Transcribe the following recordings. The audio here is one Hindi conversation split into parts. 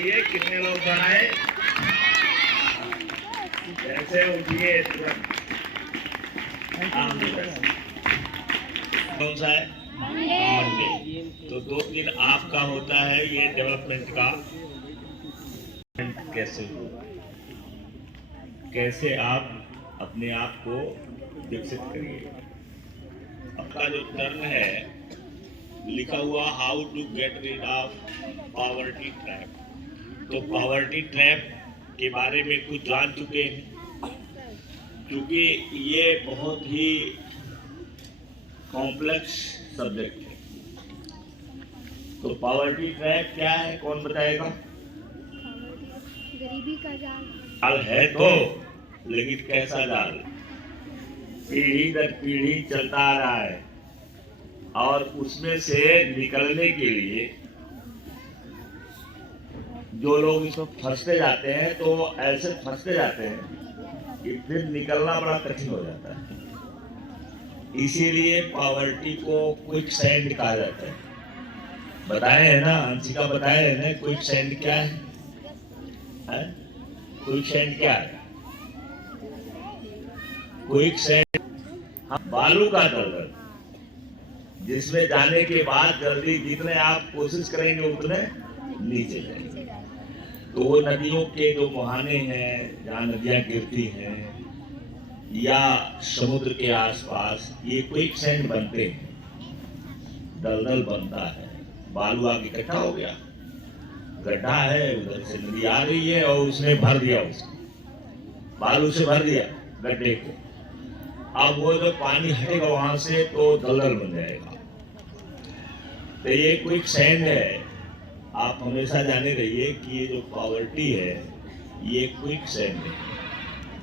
लिए कितने लोग बनाए? ऐसे उठिए तुरंत। कौन सा है? मंडे। तो 2 दिन आपका होता है ये डेवलपमेंट का। कैसे होगा, कैसे आप अपने आप को विकसित करिए। आपका जो टर्न है लिखा हुआ how to get rid of poverty trap, तो पॉवर्टी ट्रैप के बारे में कुछ जान चुके हैं, क्योंकि ये बहुत ही कॉम्प्लेक्स सब्जेक्ट है। तो पॉवर्टी ट्रैप क्या है, कौन बताएगा? गरीबी का जाल। जाल है तो, लेकिन कैसा जाल? पीढ़ी दर पीढ़ी चलता आ रहा है, और उसमें से निकलने के लिए जो लोग इसमें फंसते जाते हैं तो ऐसे फंसते जाते हैं कि फिर निकलना बड़ा कठिन हो जाता है। इसीलिए पॉवर्टी को क्विक सैंड कहा जाता है। बताए है ना, अंशिका बताए है ना क्विक सैंड क्या है? क्विक सैंड क्या है? क्विक सैंड बालू का दलदल, जिसमें जाने के बाद जल्दी जितने आप कोशिश करेंगे उतने नीचे जाएंगे। तो वो नदियों के जो मुहाने हैं, जहाँ नदियां गिरती हैं, या समुद्र के आसपास, ये क्विक सैंड बनते हैं, दलदल बनता है। बालू आगे इकट्ठा हो गया, गड्ढा है, उधर से नदी आ रही है और उसने भर दिया, उसको बालू से भर दिया गड्ढे को। अब वो जो पानी हटेगा वहां से तो दलदल बन जाएगा। तो ये क्विक सैंड है। आप हमेशा जाने रहिए कि ये जो पॉवर्टी है ये क्विक सैंड है।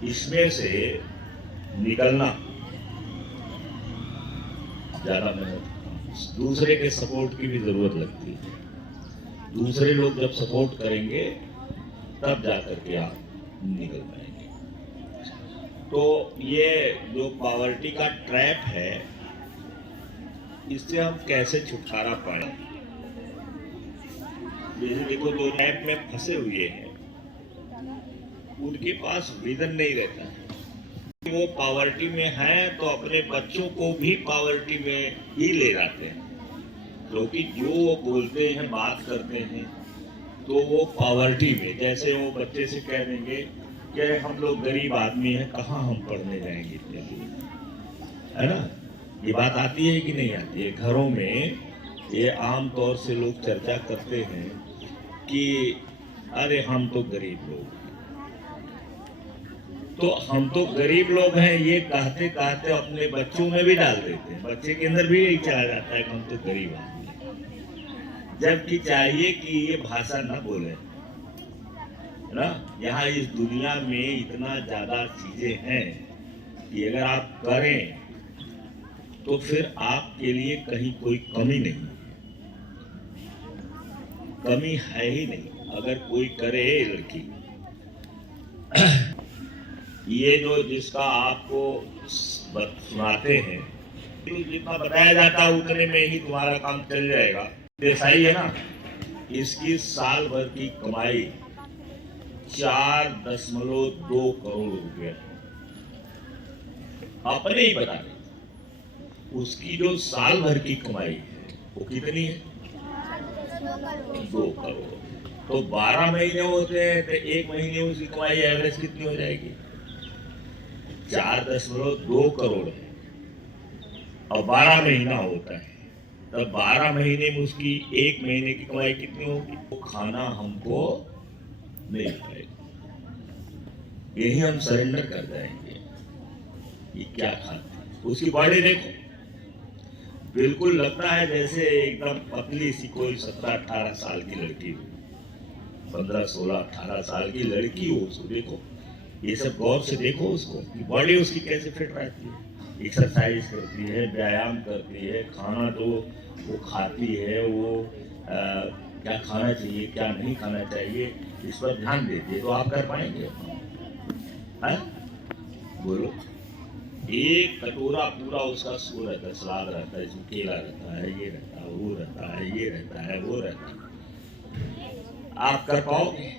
इसमें से निकलना ज्यादा मेहनत, दूसरे के सपोर्ट की भी जरूरत लगती है। दूसरे लोग जब सपोर्ट करेंगे तब जाकर के आप निकल पाएंगे। तो ये जो पॉवर्टी का ट्रैप है, इससे हम कैसे छुटकारा पाए? जैसे देखो, जो ट्रैप में फंसे हुए हैं उनके पास विजन नहीं रहता है। वो पॉवर्टी में हैं तो अपने बच्चों को भी पॉवर्टी में ही ले जाते हैं, क्योंकि जो वो बोलते हैं, बात करते हैं, तो वो पॉवर्टी में, जैसे वो बच्चे से कह देंगे कि हम लोग गरीब आदमी हैं, कहाँ हम पढ़ने जाएंगे इतने दूर, है ना? ये बात आती है कि नहीं आती है? घरों में ये आम तौर से लोग चर्चा करते हैं कि अरे हम तो गरीब लोग, तो हम तो गरीब लोग हैं, ये कहते कहते अपने बच्चों में भी डाल देते हैं। बच्चे के अंदर भी यही चला जाता है कि हम तो गरीब आदमी हैं, जबकि चाहिए कि ये भाषा न बोले, है ना? यहाँ इस दुनिया में इतना ज्यादा चीजें हैं कि अगर आप करें तो फिर आपके लिए कहीं कोई कमी नहीं, कमी है ही नहीं। अगर कोई करे लड़की, ये जो जिसका आपको सुनाते हैं, जितना बताया जाता है उतने में ही तुम्हारा काम चल जाएगा, ऐसा ही है ना? इसकी साल भर की कमाई 4.2 करोड़ रुपया, अपने ही बता रहे। उसकी जो साल भर की कमाई है वो कितनी है? 2 करोड़। तो 12 महीने होते हैं तो 1 महीने उसकी कमाई एवरेज कितनी हो जाएगी? 4.2 करोड़ है, और 12 महीना होता है, तब 12 महीने में उसकी 1 महीने की कमाई कितनी होगी? वो खाना हमको नहीं पाएगा, यही हम सरेंडर कर जाएंगे। ये क्या खाते हैं? उसकी बॉडी देखो, बिल्कुल लगता है जैसे एकदम पतली सी कोई 17-18 साल की लड़की हो, 15-16-18 साल की लड़की हो। उसको देखो, ये सब गौर से देखो उसको, बॉडी उसकी कैसे फिट रहती है, एक्सरसाइज करती है, व्यायाम करती है, खाना तो वो खाती है, वो क्या खाना चाहिए क्या नहीं खाना चाहिए इस पर ध्यान देती है। तो आप कर पाएंगे? बोलो। एक कटोरा पूरा उसका सो रहता है, सलाद रहता है, इसमें केला रहता है, ये रहता है, वो रहता है, ये रहता है, वो रहता है। आप कर पाओगे?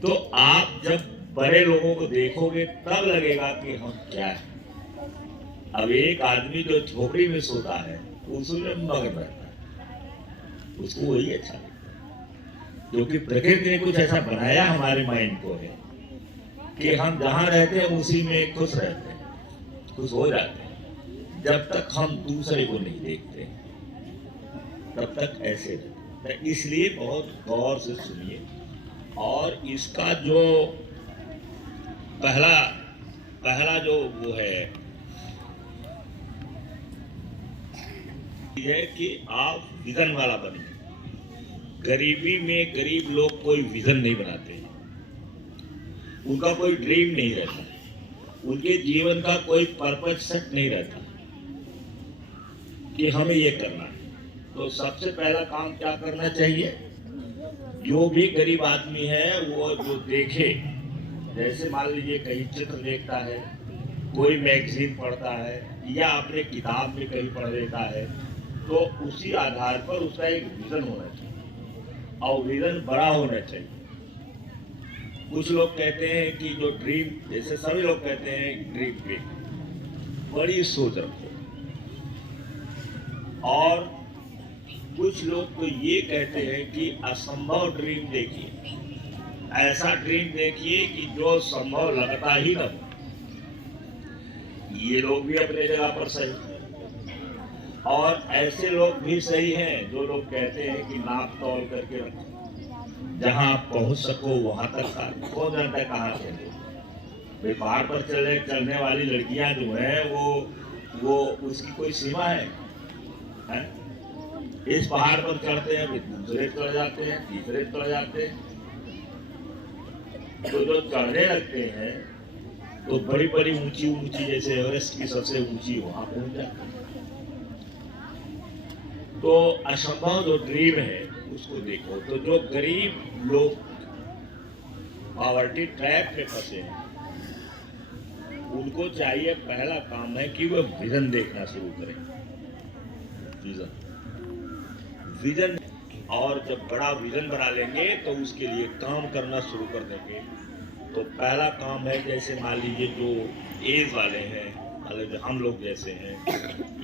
तो आप जब बड़े लोगों को देखोगे तब लगेगा कि हम क्या है। अब एक आदमी जो झोपड़ी में सोता है उसमें मगन रहता है, उसको वही अच्छा लगता है, क्योंकि प्रकृति ने कुछ ऐसा बनाया हमारे माइंड को है कि हम जहां रहते हैं उसी में खुश रहते हैं, खुश हो जाते हैं। जब तक हम दूसरे को नहीं देखते तब तक ऐसे रहते हैं। इसलिए बहुत गौर से सुनिए। और इसका जो पहला पहला जो वो है कि आप विजन वाला बनिए। गरीबी में गरीब लोग कोई विजन नहीं बनाते, उनका कोई ड्रीम नहीं रहता, उनके जीवन का कोई पर्पज सेट नहीं रहता कि हमें ये करना है। तो सबसे पहला काम क्या करना चाहिए? जो भी गरीब आदमी है वो जो देखे, जैसे मान लीजिए कहीं चित्र देखता है, कोई मैगजीन पढ़ता है या अपने किताब में कहीं पढ़ लेता है, तो उसी आधार पर उसका एक विजन होना चाहिए और विजन बड़ा होना चाहिए। कुछ लोग कहते हैं कि जो ड्रीम, जैसे सभी लोग कहते हैं ड्रीम पे बड़ी सोच रखो, और कुछ लोग तो ये कहते हैं कि असंभव ड्रीम देखिए, ऐसा ड्रीम देखिए कि जो संभव लगता ही न हो। ये लोग भी अपने जगह पर सही, और ऐसे लोग भी सही हैं जो लोग कहते हैं कि नाप तौल करके रखो, जहां आप पहुंच सको वहां तक का। कौन जानता है कहाँ से भाई पहाड़ पर चलने वाली लड़कियां जो हैं वो उसकी कोई सीमा है? इस पहाड़ पर चढ़ते हैं, दूसरे चढ़ जाते हैं, तीसरे चढ़ जाते हैं। तो जो चढ़ने लगते हैं तो बड़ी बड़ी ऊंची ऊंची, जैसे एवरेस्ट की सबसे ऊंची, वहां पहुंच जाते हैं। तो असंभव जो ड्रीम है उसको देखो। तो जो गरीब लोग पॉवर्टी ट्रैप में फंसे हैं उनको चाहिए, पहला काम है कि वो विजन देखना शुरू करें। विजन, और जब बड़ा विजन बना लेंगे तो उसके लिए काम करना शुरू कर देंगे। तो पहला काम है, जैसे मान लीजिए जो एज वाले हैं, मतलब हम लोग जैसे हैं,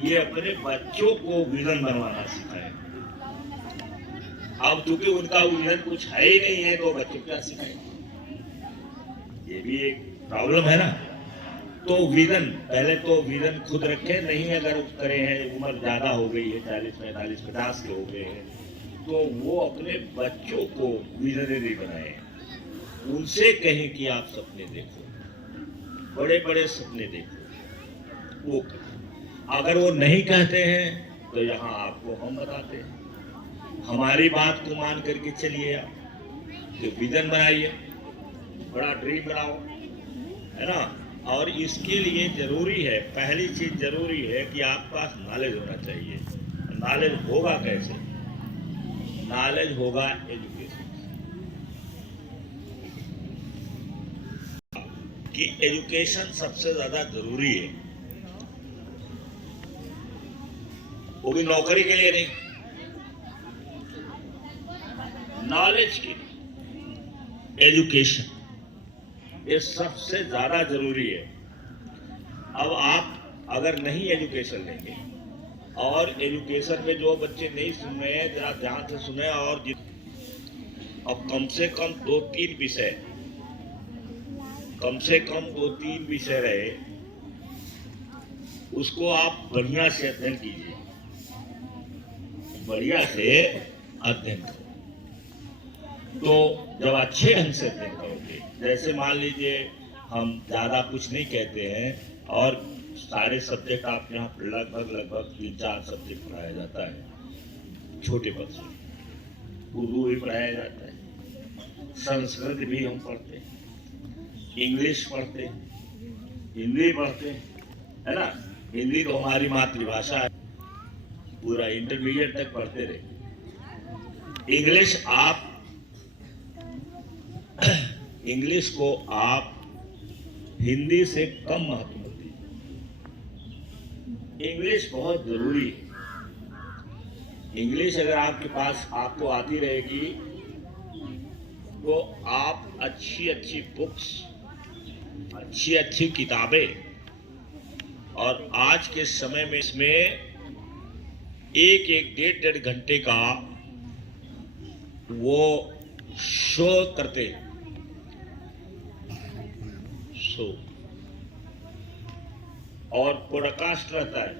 ये अपने बच्चों को विजन बनवाना सिखाएं। अब क्योंकि उनका विजन कुछ है ही नहीं है तो बच्चों क्या सिखाएंगे, ये भी एक प्रॉब्लम है ना। तो विजन, पहले तो विजन खुद रखें, नहीं अगर करे हैं, उम्र ज्यादा हो गई है, 40, 45, 50 के हो गए हैं, तो वो अपने बच्चों को विजनरी बनाए, उनसे कहें कि आप सपने देखो, बड़े बड़े सपने देखो। वो अगर वो नहीं कहते हैं तो यहाँ आपको हम बताते हैं, हमारी बात को मान करके चलिए। आप तो विजन बनाइए, बड़ा ड्रीम बनाओ, है ना। और इसके लिए जरूरी है, पहली चीज जरूरी है कि आपके पास नॉलेज होना चाहिए। नॉलेज होगा कैसे? नॉलेज होगा एजुकेशन, कि एजुकेशन सबसे ज्यादा जरूरी है, वो भी नौकरी के लिए नहीं, नॉलेज के लिए एजुकेशन ये सबसे ज्यादा जरूरी है। अब आप अगर नहीं एजुकेशन लेंगे, और एजुकेशन में जो बच्चे नहीं सुन रहे हैं जरा ध्यान से सुने, और अब कम से कम 2-3 विषय, कम से कम 2-3 विषय रहे, उसको आप बढ़िया से अध्ययन कीजिए, बढ़िया से अध्ययन करो। तो जब अच्छे ढंग से अध्ययन करोगे, जैसे मान लीजिए हम ज्यादा कुछ नहीं कहते हैं, और सारे सब्जेक्ट आपके यहाँ लगभग 3-4 सब्जेक्ट पढ़ाया जाता है छोटे बच्चों, उर्दू भी पढ़ाया जाता है, संस्कृत भी हम पढ़ते हैं, इंग्लिश पढ़ते हैं, हिंदी पढ़ते हैं, है ना। हिंदी तो हमारी मातृभाषा है, पूरा इंटरमीडिएट तक पढ़ते रहे। इंग्लिश को आप हिंदी से कम महत्व मत दीजिए, इंग्लिश बहुत जरूरी है। इंग्लिश अगर आपके पास आपको आती रहेगी तो आप अच्छी अच्छी बुक्स, अच्छी अच्छी किताबें, और आज के समय में इसमें एक एक डेढ़ घंटे का वो शो करते, शो और पॉडकास्ट रहता है।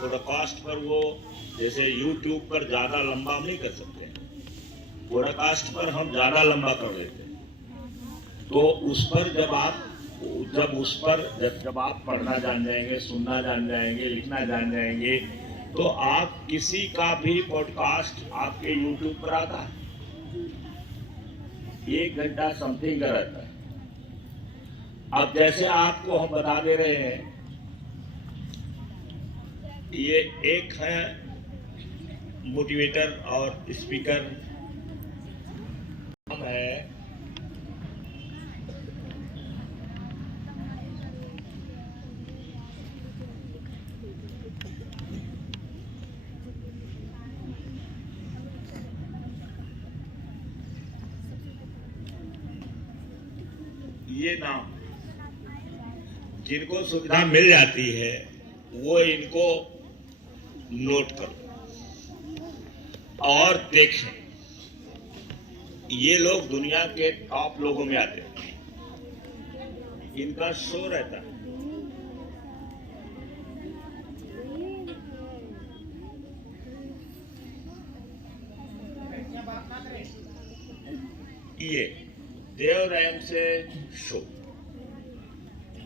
पॉडकास्ट पर वो जैसे YouTube पर ज़्यादा लंबा नहीं कर सकते, पॉडकास्ट पर हम ज़्यादा लंबा कर देते हैं। तो उस पर जब आप पढ़ना जान जाएंगे, सुनना जान जाएंगे, लिखना जान जाएंगे, तो आप किसी का भी पॉडकास्ट आपके YouTube पर आता है, 1 घंटा समथिंग का रहता है। अब जैसे आपको हम बता दे रहे हैं, ये एक है मोटिवेटर और स्पीकर है, ये नाम जिनको सुविधा मिल जाती है वो इनको नोट करो और देखें। ये लोग दुनिया के टॉप लोगों में आते हैं, इनका शो रहता है। ये देवरायम से शो,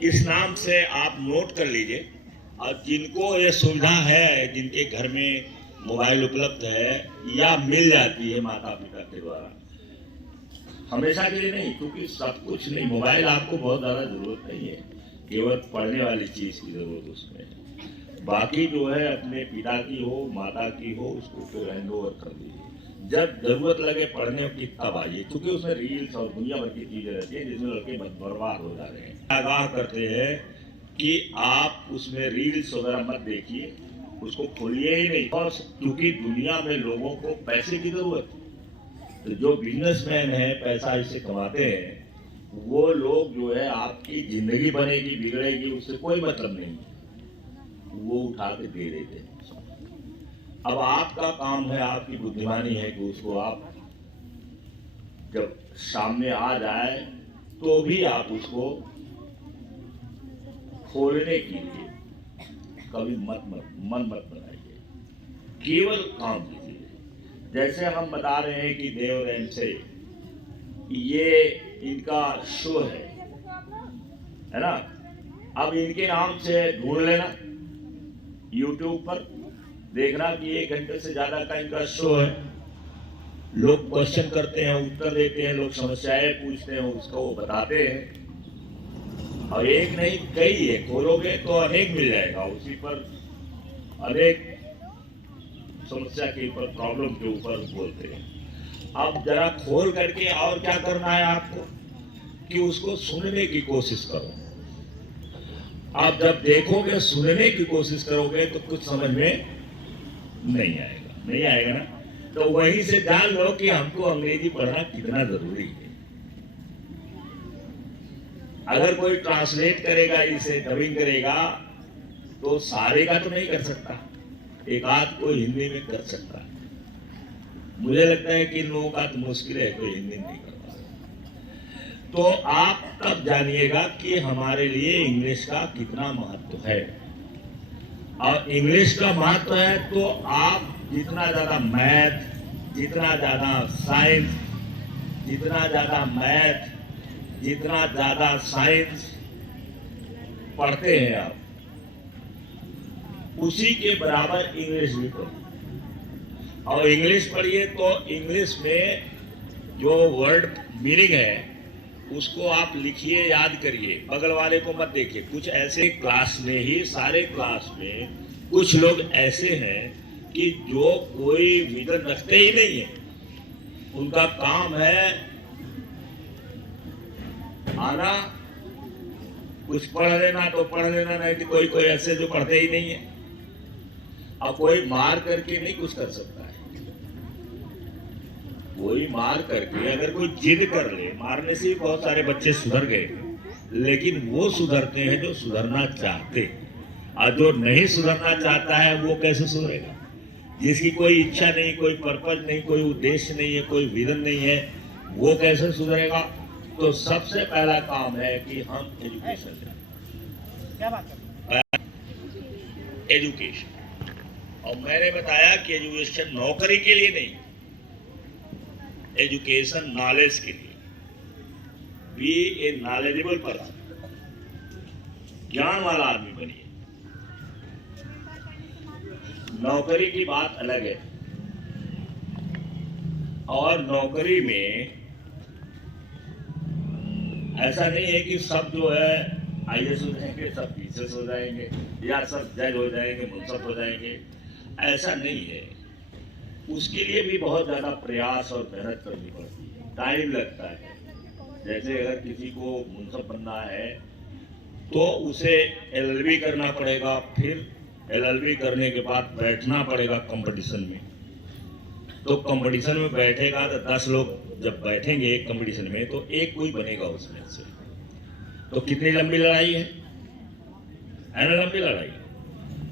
इस नाम से आप नोट कर लीजिए। और जिनको ये सुविधा है, जिनके घर में मोबाइल उपलब्ध है या मिल जाती है माता पिता के द्वारा, हमेशा के लिए नहीं, क्योंकि सब कुछ नहीं, मोबाइल आपको बहुत ज़्यादा जरूरत नहीं है, केवल पढ़ने वाली चीज़ की जरूरत उसमें है। बाकी जो है अपने पिता की हो, माता की हो, उसको फिर हैंड ओवर कर दीजिए। जब जरूरत लगे पढ़ने की तब आइए, क्योंकि उसमें रील्स और दुनिया भर की चीजें रहती है जिसमें लड़के बर्बाद हो जा रहे हैं। आगाह करते हैं कि आप उसमें रील्स वगैरह मत देखिए, उसको खोलिए ही नहीं। और क्योंकि दुनिया में लोगों को पैसे की जरूरत है, तो जो बिजनेसमैन है, पैसा इससे कमाते हैं, वो लोग जो है आपकी जिंदगी बनेगी बिगड़ेगी उससे कोई मतलब नहीं, वो उठा के दे देते हैं। अब आपका काम है, आपकी बुद्धिमानी है कि उसको आप जब सामने आ जाए तो भी आप उसको खोलने के लिए कभी मन मत बनाइए, केवल काम कीजिए। जैसे हम बता रहे हैं कि देवरायम से ये इनका शो है ना। अब इनके नाम से ढूंढ लेना YouTube पर, देखना कि 1 घंटे से ज्यादा का इनका शो है। लोग क्वेश्चन करते हैं, उत्तर देते हैं, लोग समस्याएं पूछते हैं, उसको वो बताते हैं। और एक नहीं कई है, खोलोगे तो अनेक मिल जाएगा, उसी पर अनेक समस्या के ऊपर, प्रॉब्लम के ऊपर बोलते हैं। अब जरा खोल करके और क्या करना है आपको कि उसको सुनने की कोशिश करो। आप जब देखोगे, सुनने की कोशिश करोगे तो कुछ समझ में नहीं आएगा ना। तो वहीं से जान लो कि हमको अंग्रेजी पढ़ना कितना जरूरी है। अगर कोई ट्रांसलेट करेगा, इसे डबिंग करेगा, तो सारे का तो नहीं कर सकता, एक आध कोई हिंदी में कर सकता है। मुझे लगता है कि इन लोगों का तो मुश्किल है, कोई हिंदी नहीं कर पाता। तो आप तब जानिएगा कि हमारे लिए इंग्लिश का कितना महत्व है। और इंग्लिश का महत्व है तो आप जितना ज्यादा मैथ, जितना ज्यादा साइंस, जितना ज्यादा मैथ, जितना ज्यादा साइंस पढ़ते हैं आप, उसी के बराबर इंग्लिश भी पढ़िए। और इंग्लिश पढ़िए तो इंग्लिश में जो वर्ड मीनिंग है उसको आप लिखिए, याद करिए, बगल वाले को मत देखिए। कुछ ऐसे क्लास में ही, सारे क्लास में कुछ लोग ऐसे हैं कि जो कोई विजन रखते ही नहीं है, उनका काम है आना, कुछ पढ़ लेना तो पढ़ लेना, नहीं तो कोई ऐसे जो पढ़ते ही नहीं है। अब कोई मार करके नहीं कुछ कर सकता है, कोई मार करके अगर कोई जिद कर ले, मारने से ही बहुत सारे बच्चे सुधर गए, लेकिन वो सुधरते हैं जो सुधरना चाहते हैं। और जो नहीं सुधरना चाहता है वो कैसे सुधरेगा? जिसकी कोई इच्छा नहीं, कोई पर्पज नहीं, कोई उद्देश्य नहीं है, कोई विजन नहीं है, वो कैसे सुधरेगा? तो सबसे पहला काम है कि हम एजुकेशन लें। क्या बात है? एजुकेशन। और मैंने बताया कि एजुकेशन नौकरी के लिए नहीं, एजुकेशन नॉलेज के लिए। बी ए नॉलेजेबल पर्सन, ज्ञान वाला आदमी बनिए। नौकरी की बात अलग है, और नौकरी में ऐसा नहीं है कि सब जो है आईएएस हो जाएंगे, सब पीसीएस हो जाएंगे, या सब जज हो जाएंगे, मुंसफ हो जाएंगे। ऐसा नहीं है। उसके लिए भी बहुत ज्यादा प्रयास और मेहनत करनी पड़ती है, टाइम लगता है। जैसे अगर किसी को मुंसफ बनना है तो उसे एलएलबी करना पड़ेगा, फिर एलएलबी करने के बाद बैठना पड़ेगा कंपटीशन में। तो कंपटीशन में बैठेगा तो 10 लोग जब बैठेंगे एक कंपटीशन में, तो एक कोई बनेगा उसमें से। तो कितनी लंबी लड़ाई है ना? लंबी लड़ाई।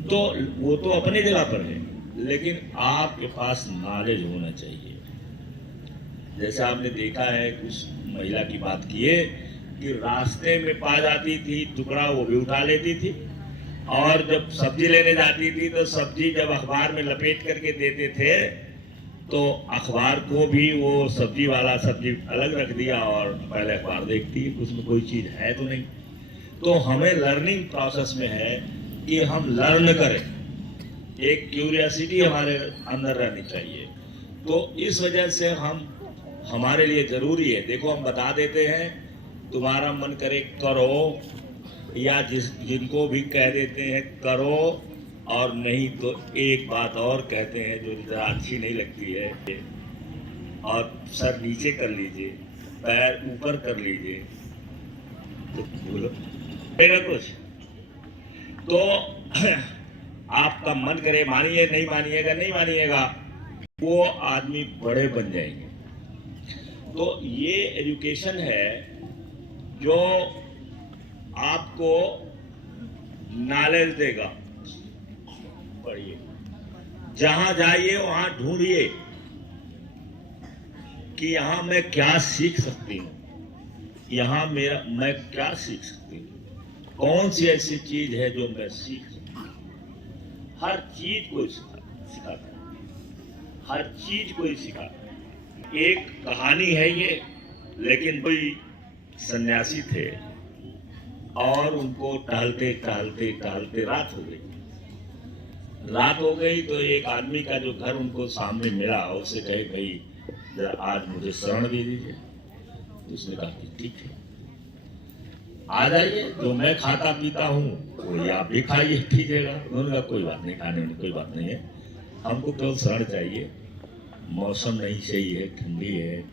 तो वो तो अपनी जगह पर है, लेकिन आपके पास नॉलेज होना चाहिए। जैसे आपने देखा है, कुछ महिला की बात की है कि रास्ते में पा जाती थी टुकड़ा, वो भी उठा लेती थी, और जब सब्जी लेने जाती थी तो सब्जी जब अखबार में लपेट करके देते थे तो अखबार को भी वो सब्जी वाला सब्जी अलग रख दिया और पहले अखबार देखती है उसमें कोई चीज है तो नहीं। तो हमें लर्निंग प्रोसेस में है कि हम लर्न करें, एक क्यूरियोसिटी हमारे अंदर रहनी चाहिए। तो इस वजह से हमारे लिए जरूरी है। देखो, हम बता देते हैं तुम्हारा मन करे करो, या जिनको भी कह देते हैं करो, और नहीं तो एक बात और कहते हैं जो जरा अच्छी नहीं लगती है, और सर नीचे कर लीजिए, पैर ऊपर कर लीजिए। तो बोलो कुछ तो आपका मन करे, मानिए नहीं मानिएगा, नहीं मानिएगा, वो आदमी बड़े बन जाएंगे। तो ये एजुकेशन है जो आपको नॉलेज देगा। पढ़िए, जहां जाइए वहां ढूंढिए कि यहां मैं क्या सीख सकती हूं, यहां मैं क्या सीख सकती हूं, कौन सी ऐसी चीज है जो मैं सीख सकती हूं। हर चीज कोई सिखाता है, हर चीज कोई सिखाता है। एक कहानी है ये, लेकिन कोई सन्यासी थे और उनको टहलते टहलते टहलते रात हो गई। रात हो गई तो एक आदमी का जो घर उनको सामने मिला, उससे कहे भाई जरा आज मुझे शरण दे दीजिए। तो उसने कहा कि ठीक है, आ जाइए, तो मैं खाता पीता हूँ, कोई आप भी खाइए पीजिएगा। उन्होंने कहा कोई बात नहीं, खाने में कोई बात नहीं है, हमको केवल शरण चाहिए, मौसम नहीं सही है, ठंडी है,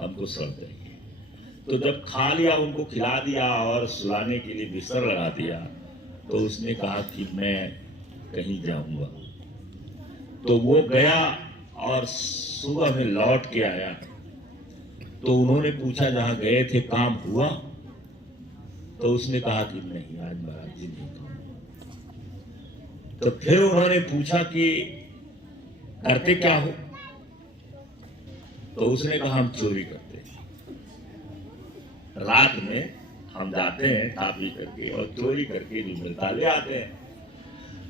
हमको शरण चाहिए। तो जब खा लिया, उनको खिला दिया और सुलाने के लिए बिस्तर लगा दिया, तो उसने कहा कि मैं कहीं जाऊंगा। तो वो गया और सुबह में लौट के आया। तो उन्होंने पूछा जहां गए थे काम हुआ? तो उसने कहा कि नहीं, आज महाराज जी नहीं काम। तो फिर उन्होंने पूछा कि करते क्या हो? तो उसने कहा हम चोरी करते हैं, रात में हम जाते हैं खा पी करके और चोरी करके जो मिलता ले आते हैं।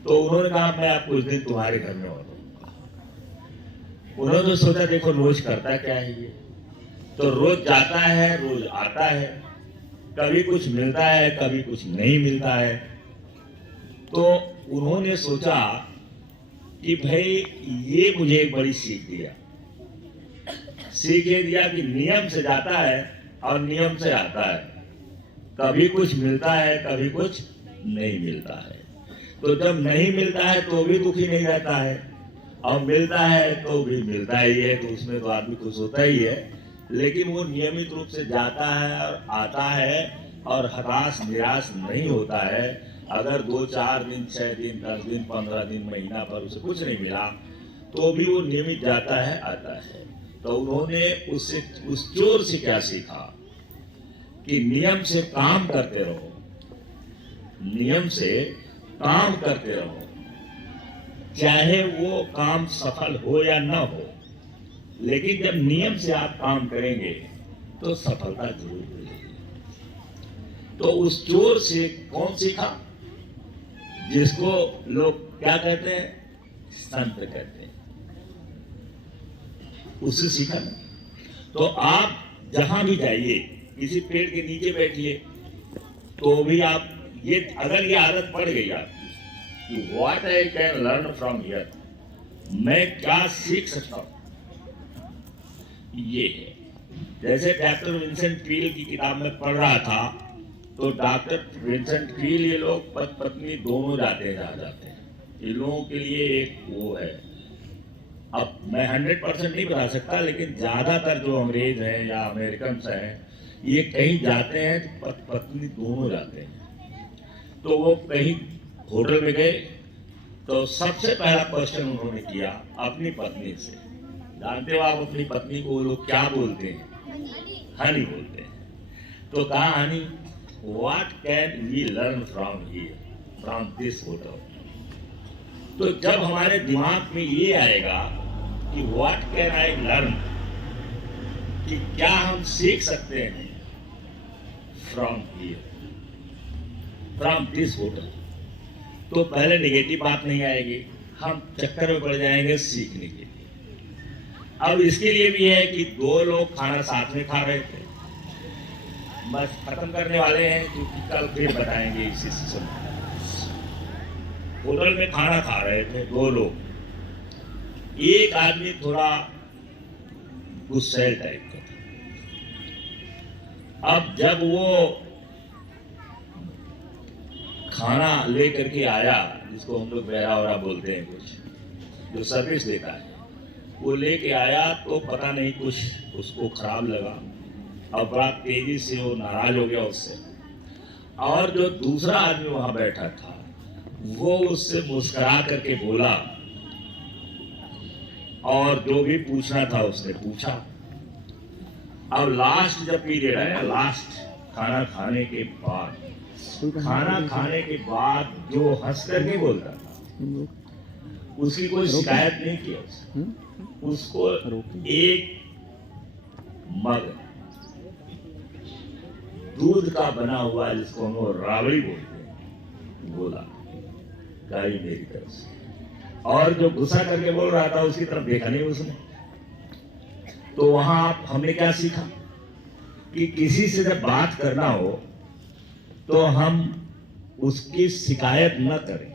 तो उन्होंने कहा मैं आप कुछ दिन तुम्हारे घर में और रहूंगा। उन्होंने तो सोचा देखो रोज करता क्या है ये, तो रोज जाता है, रोज आता है, कभी कुछ मिलता है, कभी कुछ नहीं मिलता है। तो उन्होंने सोचा कि भाई ये मुझे एक बड़ी सीख दिया। सीख ये दिया कि नियम से जाता है और नियम से आता है, कभी कुछ मिलता है, कभी कुछ नहीं मिलता है। तो जब नहीं मिलता है तो भी दुखी नहीं रहता है, और मिलता है तो भी मिलता ही है, तो उसमें तो आदमी खुश होता ही है। लेकिन वो नियमित रूप से जाता है और आता है और हताश निराश नहीं होता है। अगर 2-4 दिन, 6 दिन, 10 दिन, 15 दिन, महीना पर उसे कुछ नहीं मिला, तो भी वो नियमित जाता है, आता है। तो उन्होंने उससे उस चोर से क्या सीखा कि नियम से काम करते रहो, नियम से काम करते रहो, चाहे वो काम सफल हो या न हो, लेकिन जब नियम से आप काम करेंगे तो सफलता जरूर मिलेगी। तो उस चोर से कौन सीखा? जिसको लोग क्या कहते हैं? संत कहते हैं। उससे सीखा ना। तो आप जहां भी जाइए, किसी पेड़ के नीचे बैठिए, तो भी आप ये अगर ये आदत पड़ गई आपकी कि what I can learn from here, मैं क्या सीख सकता हूं, ये है। जैसे डॉक्टर विंसेंट पील की किताब में पढ़ रहा था, तो डॉक्टर विंसेंट पील ये लोग पत्नी दोनों जाते हैं जहां जाते हैं, इन लोगों के लिए एक वो है। अब मैं 100% नहीं बता सकता, लेकिन ज्यादातर जो अंग्रेज हैं या अमेरिकन हैं, ये कहीं जाते हैं तो पत्नी दोनों जाते हैं। तो वो कहीं होटल में गए तो सबसे पहला क्वेश्चन उन्होंने किया अपनी पत्नी से, जानते हो आप अपनी पत्नी को वो लोग क्या बोलते हैं? हनी बोलते हैं। तो कहा honey, what can we learn from here, from this hotel. तो जब हमारे दिमाग में ये आएगा कि व्हाट कैन आई लर्न, कि क्या हम सीख सकते हैं from here, from this hotel, तो पहले नेगेटिव बात नहीं आएगी, हम चक्कर में पड़ जाएंगे सीखने के लिए। अब इसके लिए भी है कि दो लोग खाना साथ में खा रहे थे, बस खत्म करने वाले हैं, क्योंकि कल फिर बताएंगे इसी सीजन में। होटल में खाना खा रहे थे दो लोग, एक आदमी थोड़ा गुस्सैल टाइप का था। अब जब वो खाना लेकर के आया, जिसको हम लोग बहरा वरा बोलते हैं, कुछ जो सर्विस देता है, वो लेके आया तो पता नहीं कुछ उसको खराब लगा और बड़ा तेजी से वो नाराज हो गया उससे। और जो दूसरा आदमी वहां बैठा था वो उससे मुस्कुरा करके बोला और जो भी पूछना था उसने पूछा। अब लास्ट जब पीरियड है, लास्ट खाना खाने के बाद, जो हंस करके बोलता था, उसकी कोई शिकायत नहीं की। उसको एक मग दूध का बना हुआ, जिसको हम राबड़ी बोलते हैं, बोला गाड़ी मेरी तरफ से। और जो गुस्सा करके बोल रहा था उसकी तरफ देखा नहीं उसने। तो वहां हमने क्या सीखा कि किसी से जब बात करना हो तो हम उसकी शिकायत न करें,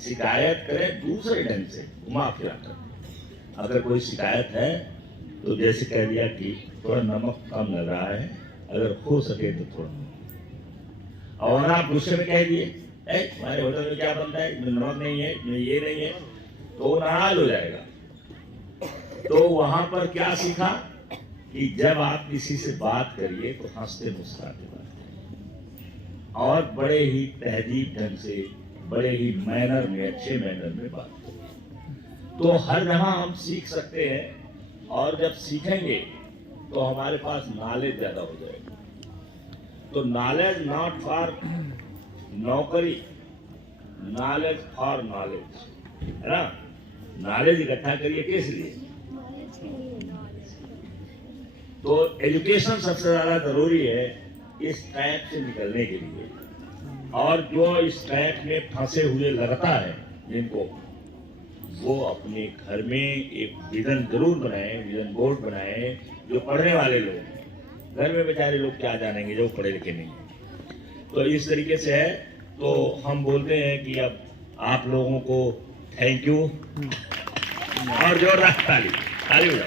शिकायत करें दूसरे ढंग से, घुमा फिरा कर। अगर कोई शिकायत है तो जैसे कह दिया कि थोड़ा नमक कम लग रहा है, अगर हो सके तो थोड़ा। और आप गुस्से में कह दिए, हमारे होटल में क्या बनता है, नमक नहीं है, ये नहीं है, तो वो नाराज हो जाएगा। तो वहां पर क्या सीखा कि जब आप किसी से बात करिए तो हंसते मुस्कुराते बात करिए, और बड़े ही तहजीब ढंग से, बड़े ही मैनर में, अच्छे मैनर में बात करिए। तो हर जगह हम सीख सकते हैं, और जब सीखेंगे तो हमारे पास नॉलेज ज्यादा हो जाएगा। तो नॉलेज नॉट फॉर नौकरी, नॉलेज फॉर नॉलेज, है ना। नॉलेज इकट्ठा करिए किस लिए? तो एजुकेशन सबसे ज्यादा जरूरी है इस ट्रैप से निकलने के लिए। और जो इस ट्रैप में फंसे हुए लगता है जिनको, वो अपने घर में एक विजन जरूर बनाए, विजन बोर्ड बनाए। जो पढ़ने वाले लोग, घर में बेचारे लोग क्या जानेंगे जो पढ़े लिखे नहीं है। तो इस तरीके से है। तो हम बोलते हैं कि अब आप लोगों को थैंक यू, और जोरदार ताली हो जाए।